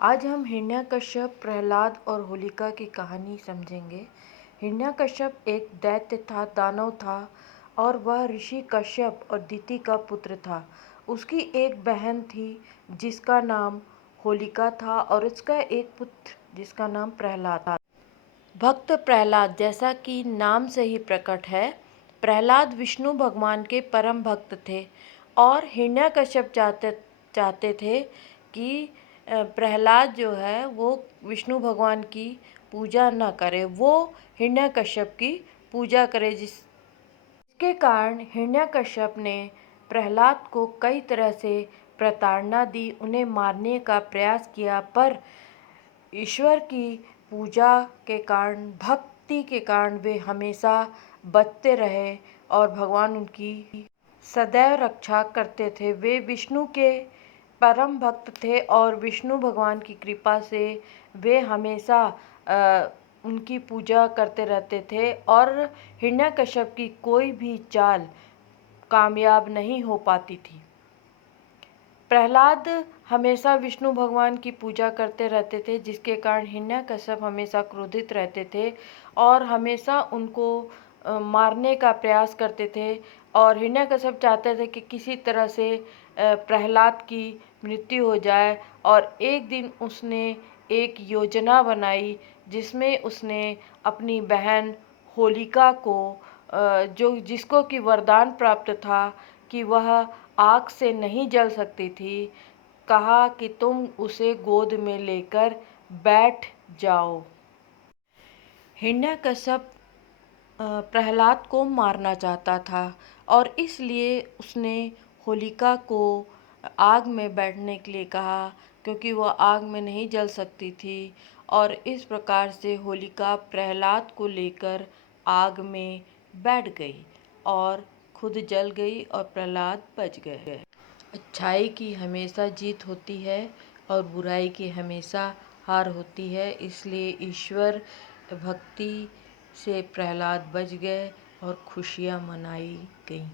आज हम हिरण्यकश्यप, प्रहलाद और होलिका की कहानी समझेंगे। हिरण्यकश्यप एक दैत्य था, दानव था और वह ऋषि कश्यप और दिति का पुत्र था। उसकी एक बहन थी जिसका नाम होलिका था और उसका एक पुत्र जिसका नाम प्रहलाद था। भक्त प्रहलाद, जैसा कि नाम से ही प्रकट है, प्रहलाद विष्णु भगवान के परम भक्त थे और हिरण्यकश्यप चाहते थे कि प्रहलाद जो है वो विष्णु भगवान की पूजा न करे, वो हिरण्यकश्यप की पूजा करे, जिसके कारण हिरण्यकश्यप ने प्रहलाद को कई तरह से प्रताड़ना दी, उन्हें मारने का प्रयास किया। पर ईश्वर की पूजा के कारण, भक्ति के कारण वे हमेशा बचते रहे और भगवान उनकी सदैव रक्षा करते थे। वे विष्णु के परम भक्त थे और विष्णु भगवान की कृपा से वे हमेशा उनकी पूजा करते रहते थे और हिरण्यकश्यप की कोई भी चाल कामयाब नहीं हो पाती थी। प्रहलाद हमेशा विष्णु भगवान की पूजा करते रहते थे, जिसके कारण हिरण्यकश्यप हमेशा क्रोधित रहते थे और हमेशा उनको मारने का प्रयास करते थे। और हिरण्यकश्यप चाहते थे कि किसी तरह से प्रहलाद की मृत्यु हो जाए और एक दिन उसने एक योजना बनाई जिसमें उसने अपनी बहन होलिका को जिसको कि वरदान प्राप्त था कि वह आग से नहीं जल सकती थी, कहा कि तुम उसे गोद में लेकर बैठ जाओ। हिरण्यकश्यप प्रहलाद को मारना चाहता था और इसलिए उसने होलिका को आग में बैठने के लिए कहा, क्योंकि वह आग में नहीं जल सकती थी। और इस प्रकार से होलिका प्रहलाद को लेकर आग में बैठ गई और खुद जल गई और प्रहलाद बच गए। अच्छाई की हमेशा जीत होती है और बुराई की हमेशा हार होती है, इसलिए ईश्वर भक्ति से प्रहलाद बच गए और खुशियाँ मनाई गईं।